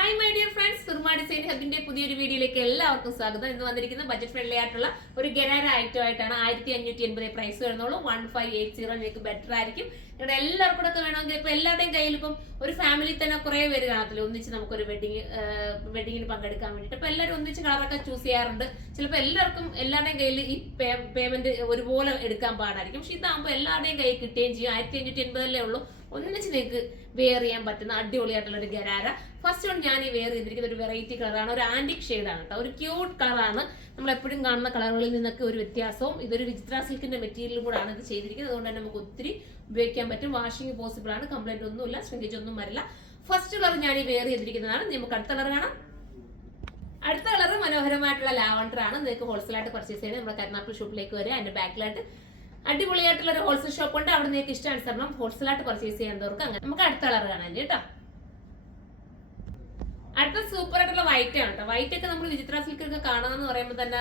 Hi my dear friends, Surma design ഹബിന്റെ പുതിയൊരു വീഡിയോയിലേക്ക് എല്ലാവർക്കും സ്വാഗതം. ഇന്ന് വന്നിരിക്കുന്ന ബജറ്റ് ഫ്രണ്ട്ലി ആയിട്ടുള്ള ഒരു ഗരാര ഐറ്റം ആയിട്ടാണ്. 1580 പ്രൈസ് വരുന്നുള്ളൂ. 1580 നിങ്ങൾക്ക് ബെറ്റർ ആയിരിക്കും. നിങ്ങളുടെ എല്ലാവർക്കും കൂടെ വേണമെങ്കിൽ ഇപ്പൊ എല്ലാവരുടെയും കയ്യിൽ ഇപ്പം ഒരു ഫാമിലി തന്നെ കുറെ പേര് കാണത്തില്ല, ഒന്നിച്ച് നമുക്കൊരു വെഡിങ്ങിന് പങ്കെടുക്കാൻ വേണ്ടിയിട്ട്. അപ്പൊ എല്ലാവരും ഒന്നിച്ച് കളറൊക്കെ ചൂസ് ചെയ്യാറുണ്ട്. ചിലപ്പോൾ എല്ലാവരുടെയും കയ്യിൽ ഈ പേയ്മെന്റ് ഒരുപോലെ എടുക്കാൻ പാടായിരിക്കും. പക്ഷെ ഇതാകുമ്പോൾ എല്ലാവരുടെയും കയ്യിൽ കിട്ടുകയും ചെയ്യും. 1580 ഉള്ളൂ. ഒന്നിച്ച് നിങ്ങൾക്ക് വെയർ ചെയ്യാൻ പറ്റുന്ന അടിപൊളിയായിട്ടുള്ള ഒരു ഗരാര. ഫസ്റ്റ് വൺ ഞാൻ ഈ വെയർ ചെയ്തിരിക്കുന്ന ഒരു വെറൈറ്റി കളറാണ്, ഒരു ആന്റിക് ഷെയ്ഡാണ് കേട്ടോ. ഒരു ക്യൂട്ട് കളറാണ്. നമ്മൾ എപ്പോഴും കാണുന്ന കളറുകളിൽ നിന്നൊക്കെ ഒരു വ്യത്യാസവും. ഇതൊരു വിചിത്ര സിൽക്കിന്റെ മെറ്റീരിയലും കൂടാണ് ഇത് ചെയ്തിരിക്കുന്നത്. അതുകൊണ്ട് തന്നെ നമുക്ക് ഒത്തിരി ഉപയോഗിക്കാൻ പറ്റും. വാഷിംഗ് പോസിബിൾ ആണ്. കംപ്ലൈന്റ് ഒന്നുമില്ല, ശ്രിങ്കേജ് ഒന്നും വരില്ല. ഫസ്റ്റ് കളർ ഞാൻ ഈ വെയർ ചെയ്തിരിക്കുന്നതാണ്. നമുക്ക് അടുത്ത കളർ കാണാം. അടുത്ത കളർ മനോഹരമായിട്ടുള്ള ലാവണ്ടർ ആണ്. നിങ്ങൾക്ക് ഹോൾസെയിലായിട്ട് പർച്ചേസ് ചെയ്യണം. നമ്മുടെ കരുനാപ്പിൾ ഷോപ്പിലേക്ക് വരിക. അതിന്റെ ബാക്കിലായിട്ട് അടിപൊളിയായിട്ടുള്ള ഒരു ഹോൾസെയിൽ ഷോപ്പ് ഉണ്ട്. അവിടെ നിങ്ങൾക്ക് ഇഷ്ടാനുസരണം ഹോൾസെയിലായിട്ട് പർച്ചേസ് ചെയ്യുന്നവർക്ക് അങ്ങനെ. നമുക്ക് അടുത്ത കളർ കാണാൻ കേട്ടോ. അടുത്ത സൂപ്പർ ആയിട്ടുള്ള വൈറ്റ് ആണ് കേട്ടോ. വൈറ്റ് ഒക്കെ നമ്മൾ വിചിത്ര സിൽക്കൊക്കെ കാണാന്ന് പറയുമ്പോൾ തന്നെ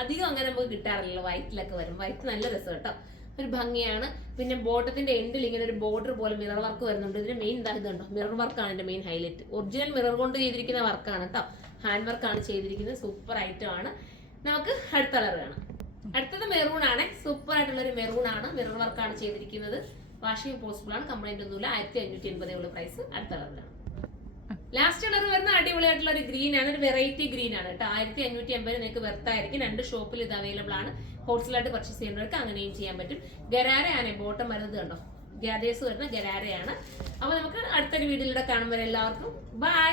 അധികം അങ്ങനെ നമുക്ക് കിട്ടാറില്ലല്ലോ. വൈറ്റിലൊക്കെ വരും. വൈറ്റ് നല്ല രസം കേട്ടോ, ഒരു ഭംഗിയാണ്. പിന്നെ ബോട്ടത്തിന്റെ എൻഡിൽ ഇങ്ങനെ ഒരു ബോർഡർ പോലെ മിറർ വർക്ക് വരുന്നുണ്ട്. ഇതിന്റെ മെയിൻ ഇതുണ്ടോ, മിറർ വർക്കാണ് ഇതിന്റെ മെയിൻ ഹൈലൈറ്റ്. ഒറിജിനൽ മിറർ കൊണ്ട് ചെയ്തിരിക്കുന്ന വർക്കാണ് കേട്ടോ. ഹാൻഡ് വർക്കാണ് ചെയ്തിരിക്കുന്നത്. സൂപ്പർ ഐറ്റം ആണ്. നമുക്ക് അടുത്ത കളർ കാണാം. അടുത്തത് മെറൂൺ ആണ്. സൂപ്പർ ആയിട്ടുള്ള ഒരു മെറൂൺ ആണ്. മിറർ വർക്കാണ് ചെയ്തിരിക്കുന്നത്. വാഷിംഗ് പോസിബിൾ ആണ്. കംപ്ലൈന്റ് ഒന്നുമില്ല. 1580 ഉള്ള പ്രൈസ്. അടുത്ത കളറിലാണ്. ലാസ്റ്റ് കളർ വരുന്ന അടിപൊളിയായിട്ടുള്ള ഒരു ഗ്രീൻ ആണ്. ഒരു വെറൈറ്റി ഗ്രീൻ ആണ് കേട്ടോ. 1580 നിങ്ങൾക്ക് വെർത്തായിരിക്കും. 2 ഷോപ്പിൽ ഇത് അവൈലബിൾ ആണ്. ഹോൾസെയിലായിട്ട് പർച്ചേസ് ചെയ്യുന്നവർക്ക് അങ്ങനെയും ചെയ്യാൻ പറ്റും. ഗരാരയാണ് ബോട്ടം വരുന്നത് കണ്ടോ. ഗ്യാദേഴ്സ് വരുന്ന ഗരാരയാണ്. അപ്പൊ നമുക്ക് അടുത്തൊരു വീഡിയോയിലൂടെ കാണുമ്പോൾ എല്ലാവർക്കും ബൈ.